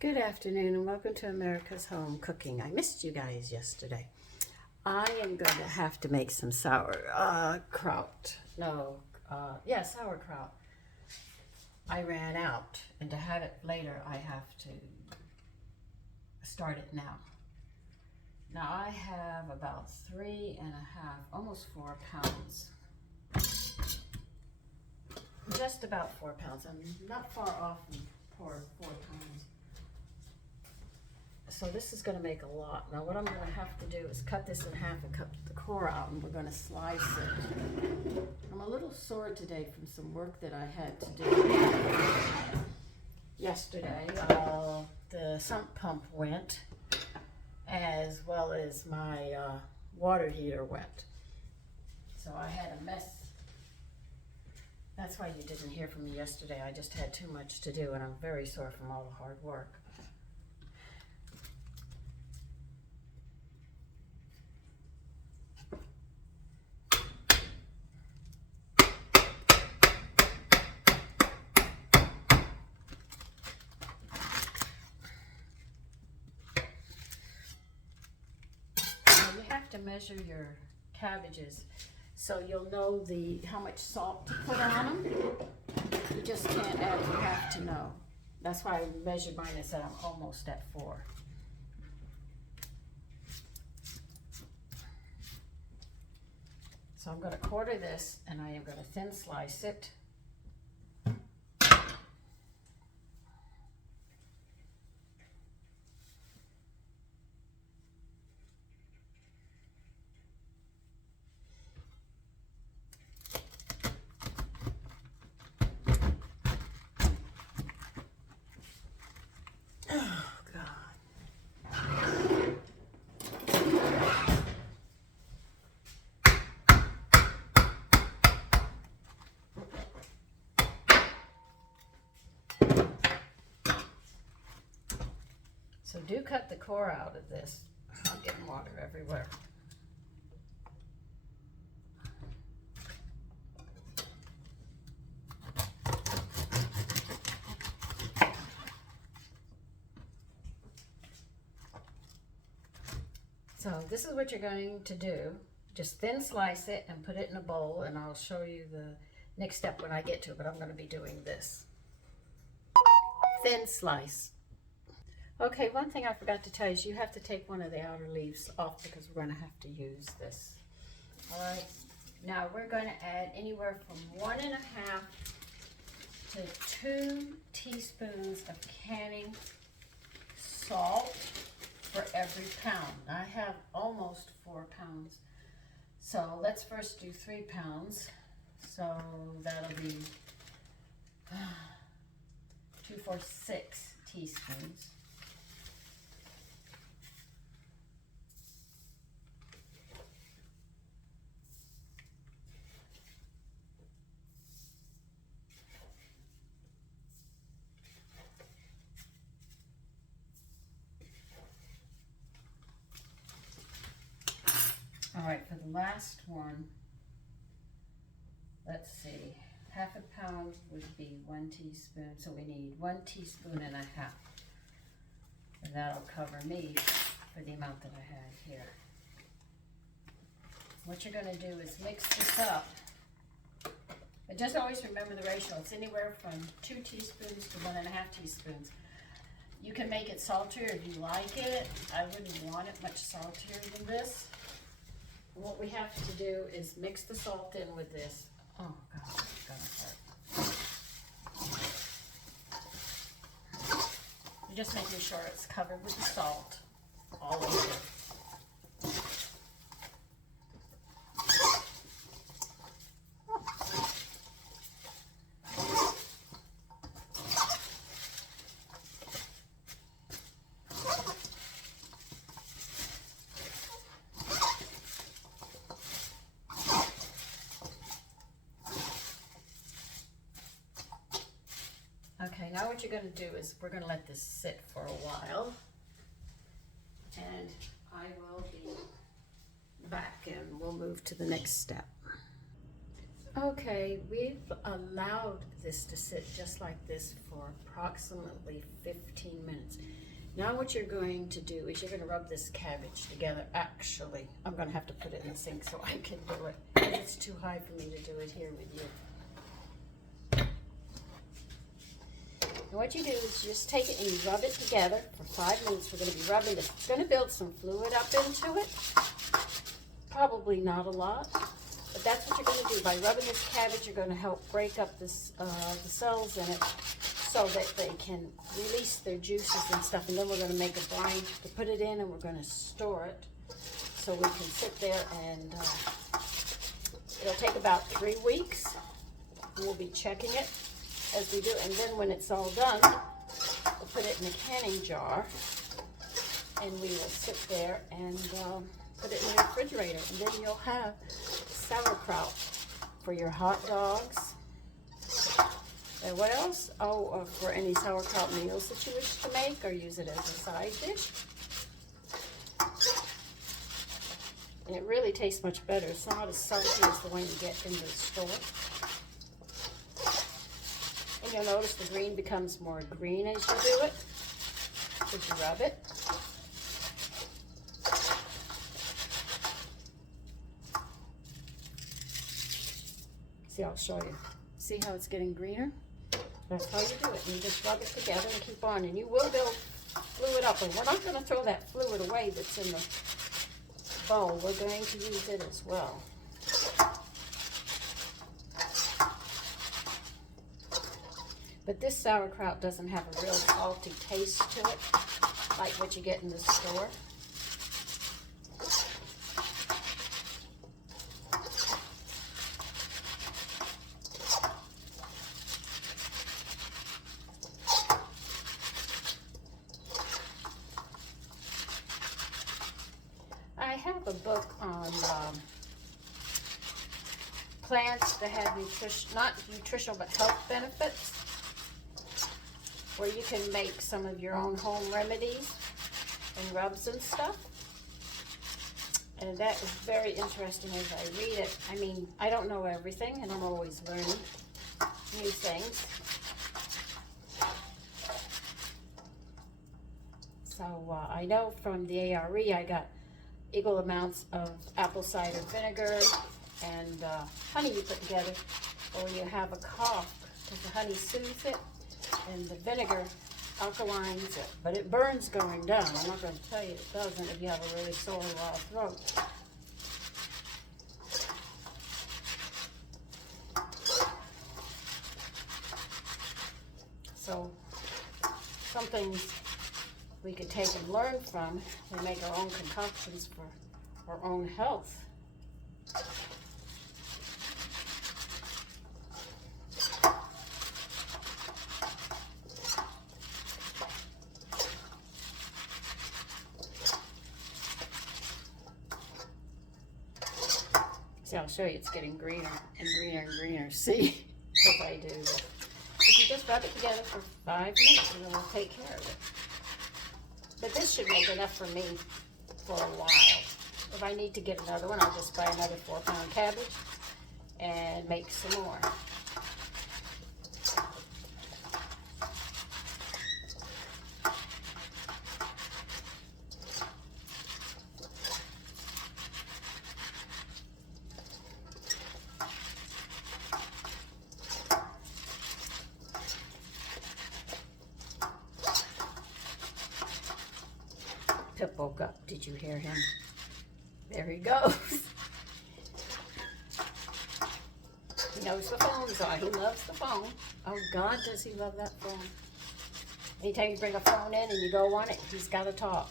Good afternoon and welcome to America's Home Cooking. I missed you guys yesterday. I am going to have to make some sauerkraut. Sauerkraut. I ran out, and to have it later, I have to start it now. Now I have about 3.5, almost 4 pounds. Just about 4 pounds. I'm not far off from 4 pounds. So this is going to make a lot. Now what I'm going to have to do is cut this in half and cut the core out, and we're going to slice it. I'm a little sore today from some work that I had to do yesterday. The sump pump went, as well as my water heater went. So I had a mess. That's why you didn't hear from me yesterday. I just had too much to do, and I'm very sore from all the hard work. To measure your cabbages so you'll know how much salt to put on them. You just can't add, you have to know. That's why I measured mine and said I'm almost at 4. So I'm going to quarter this, and I am going to thin slice it. So do cut the core out of this. I'm getting water everywhere. So this is what you're going to do. Just thin slice it and put it in a bowl, and I'll show you the next step when I get to it, but I'm going to be doing this. Thin slice. Okay, one thing I forgot to tell you is you have to take one of the outer leaves off because we're going to have to use this. All right, now we're going to add anywhere from 1.5 to 2 teaspoons of canning salt for every pound. I have almost 4 pounds. So let's first do 3 pounds. So that'll be 2, 4, 6 teaspoons. All right, for the last one, let's see, 1/2 pound would be 1 teaspoon, so we need 1.5 teaspoons. And that'll cover me for the amount that I had here. What you're gonna do is mix this up. But just always remember the ratio. It's anywhere from 2 teaspoons to 1.5 teaspoons. You can make it saltier if you like it. I wouldn't want it much saltier than this. What we have to do is mix the salt in with this. Oh God, it's gonna hurt. You're just making sure it's covered with the salt all over. Okay, now what you're going to do is we're going to let this sit for a while, and I will be back and we'll move to the next step. Okay, we've allowed this to sit just like this for approximately 15 minutes. Now what you're going to do is you're going to rub this cabbage together. Actually, I'm going to have to put it in the sink so I can do it. It's too high for me to do it here with you. And what you do is you just take it and you rub it together for 5 minutes. We're going to be rubbing this. It's going to build some fluid up into it. Probably not a lot, but that's what you're going to do. By rubbing this cabbage, you're going to help break up this, the cells in it so that they can release their juices and stuff. And then we're going to make a brine to put it in, and we're going to store it so we can sit there, and it'll take about 3 weeks. And we'll be checking it as we do, and then when it's all done, we'll put it in a canning jar, and we will sit there and put it in the refrigerator, and then you'll have sauerkraut for your hot dogs. And what else? Oh, for any sauerkraut meals that you wish to make, or use it as a side dish. And it really tastes much better. It's not as salty as the one you get in the store. And you'll notice the green becomes more green as you do it, as you rub it. See, I'll show you. See how it's getting greener? That's how you do it. And you just rub it together and keep on. And you will build fluid up. And we're not going to throw that fluid away that's in the bowl. We're going to use it as well. But this sauerkraut doesn't have a real salty taste to it, like what you get in the store. I have a book on plants that have not nutritional, but health benefits, where you can make some of your own home remedies and rubs and stuff. And that is very interesting as I read it. I mean, I don't know everything, and I'm always learning new things. So I know from the ARE I got equal amounts of apple cider vinegar and honey you put together, or when you have a cough, because the honey soothes it and the vinegar alkalines it. But it burns going down. I'm not going to tell you it doesn't if you have a really sore raw throat. So some things we could take and learn from and make our own concoctions for our own health. See, I'll show you, it's getting greener and greener and greener. See, if I do this. If you just rub it together for 5 minutes, and then we'll take care of it. But this should make enough for me for a while. If I need to get another one, I'll just buy another 4-pound cabbage and make some more. Pip woke up. Did you hear him? There he goes. He knows the phone's on. He loves the phone. Oh, God, does he love that phone. Anytime you bring a phone in and you go on it, he's got to talk.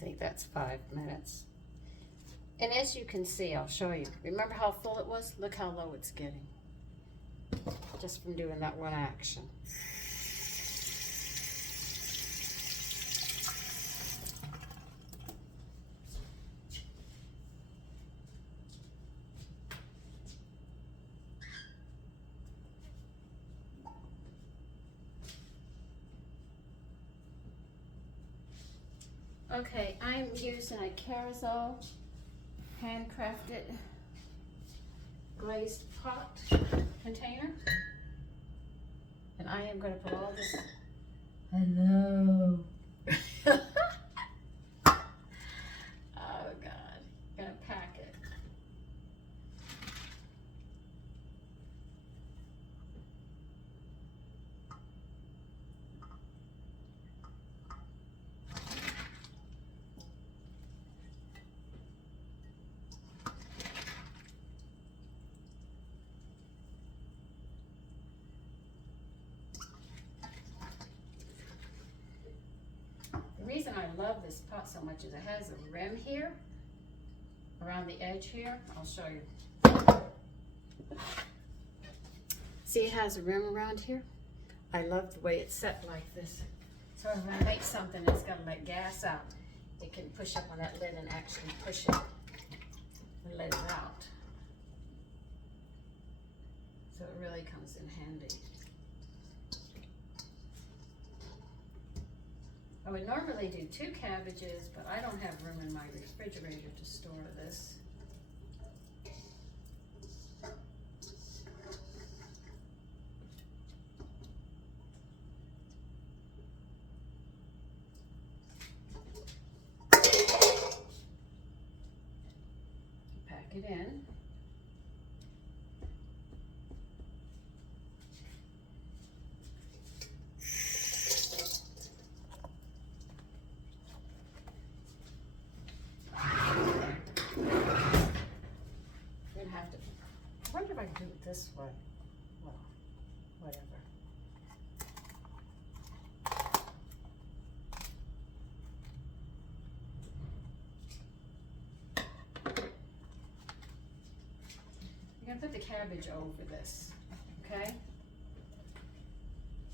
think that's 5 minutes. And as you can see, I'll show you. Remember how full it was? Look how low it's getting. Just from doing that one action. Okay, I'm using a Carazol handcrafted glazed pot container. And I am going to put all this. Hello. Oh God. Gonna pack it. The reason I love this pot so much is it has a rim here, around the edge here. I'll show you. See, it has a rim around here. I love the way it's set like this. So if I make something that's got to let gas out, it can push up on that lid and actually push it and let it out. So it really comes in handy. I would normally do 2 cabbages, but I don't have room in my refrigerator to store this. Pack it in. I wonder if I can do it this way. Well, whatever. You're going to put the cabbage over this, okay?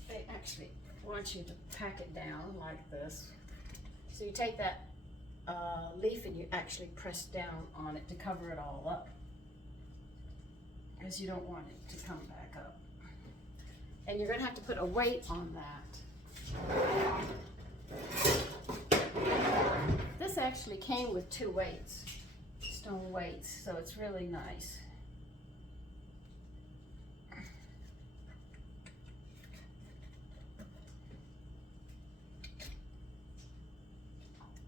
They actually want you to pack it down like this. So you take that leaf and you actually press down on it to cover it all up, because you don't want it to come back up. And you're going to have to put a weight on that. This actually came with 2 weights, stone weights, so it's really nice.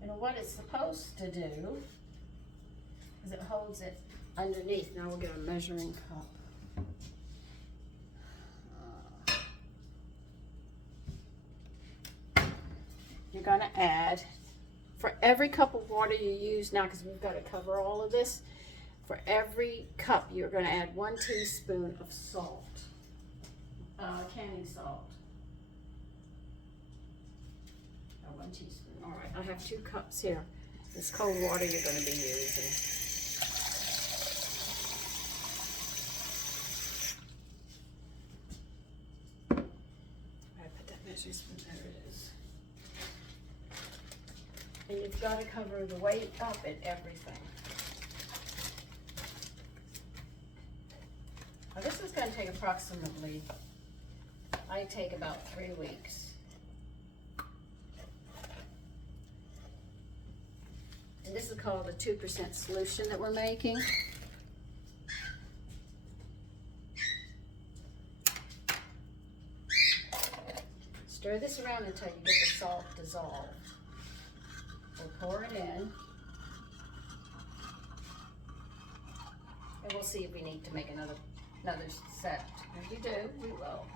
And what it's supposed to do is it holds it underneath. Now we'll get a measuring cup. You're going to add, for every cup of water you use now, because we've got to cover all of this, for every cup you're going to add 1 teaspoon of salt, canning salt. 1 teaspoon. All right, I have 2 cups here. This cold water you're going to be using. There it is. And you've got to cover the weight up and everything. Now this is going to take approximately, I take about 3 weeks. And this is called a 2% solution that we're making. Stir this around until you get the salt dissolved. We'll pour it in. And we'll see if we need to make another set. If we do, we will.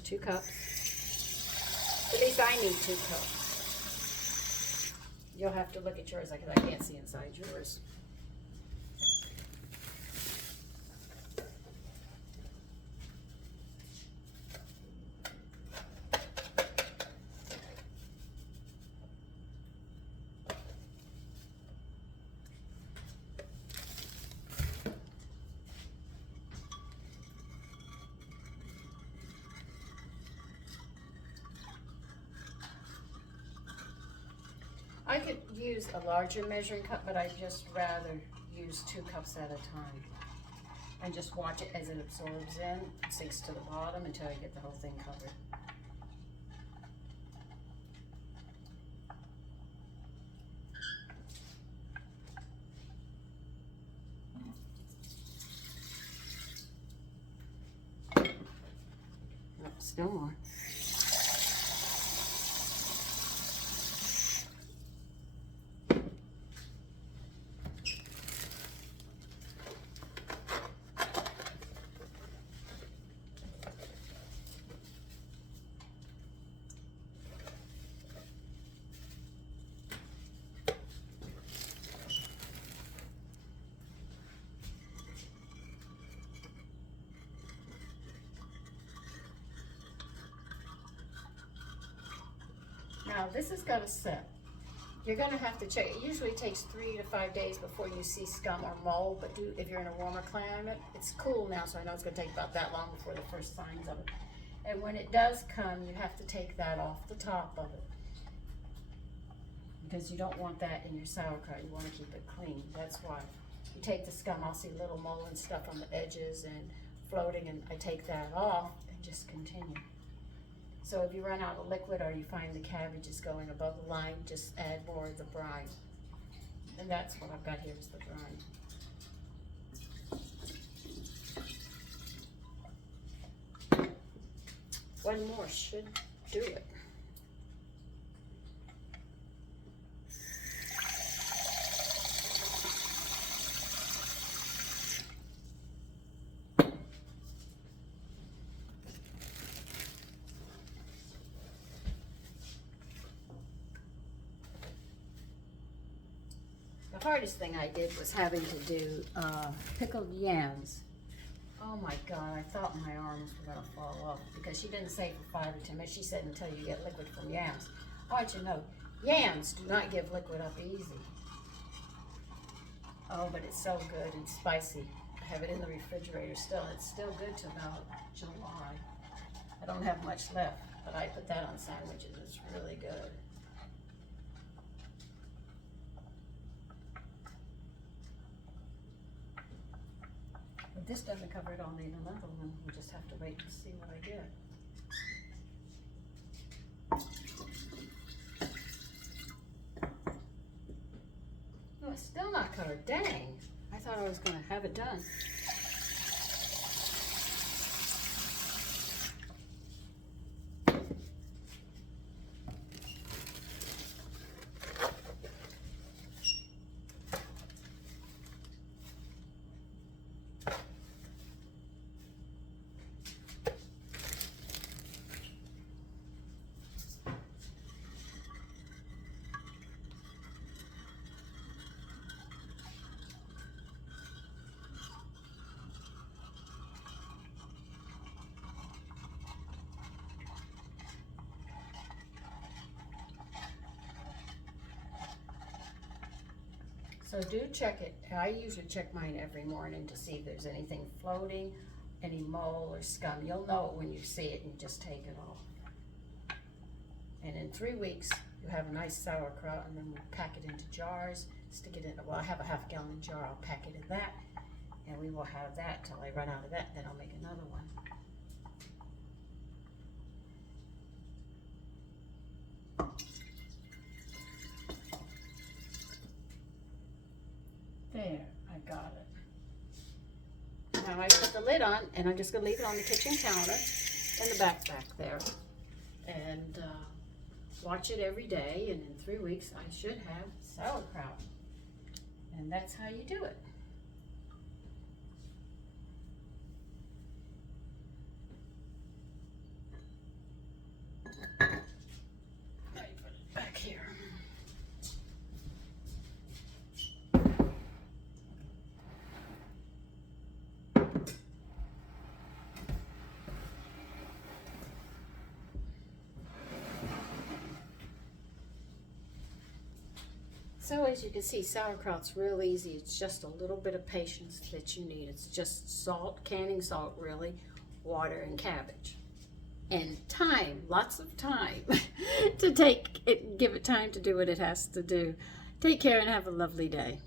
2 cups. At least I need 2 cups. You'll have to look at yours because I can't see inside yours. I could use a larger measuring cup, but I'd just rather use 2 cups at a time. And just watch it as it absorbs in, sinks to the bottom until I get the whole thing covered. Oh, still more. Now this is gonna set. You're gonna have to check. It usually takes 3 to 5 days before you see scum or mold, but if you're in a warmer climate, it's cool now, so I know it's gonna take about that long before the first signs of it. And when it does come, you have to take that off the top of it, because you don't want that in your sauerkraut. You wanna keep it clean. That's why. You take the scum, I'll see little mold and stuff on the edges and floating, and I take that off and just continue. So if you run out of liquid or you find the cabbage is going above the line, just add more of the brine. And that's what I've got here is the brine. One more should do it. The hardest thing I did was having to do pickled yams. Oh my God, I thought my arms were gonna fall off because she didn't say for 5 or 10 minutes. She said until you get liquid from yams. I want you to know, yams do not give liquid up easy. Oh, but it's so good and spicy. I have it in the refrigerator still. It's still good to about July. I don't have much left, but I put that on sandwiches. It's really good. But this doesn't cover it. I'll need another one. We'll just have to wait and see what I get. Oh, it's still not covered. Dang. I thought I was going to have it done. So do check it. I usually check mine every morning to see if there's anything floating, any mold or scum. You'll know it when you see it and you just take it off. And in 3 weeks, you have a nice sauerkraut, and then we'll pack it into jars, stick it in, well, I have a half-gallon jar. I'll pack it in that, and we will have that till I run out of that, then I'll make another one. There, I got it. Now I put the lid on, and I'm just gonna leave it on the kitchen counter in the back there. And watch it every day, and in 3 weeks I should have sauerkraut. And that's how you do it. So as you can see, sauerkraut's real easy. It's just a little bit of patience that you need. It's just salt, canning salt really, water and cabbage. And time, lots of time to give it time to do what it has to do. Take care and have a lovely day.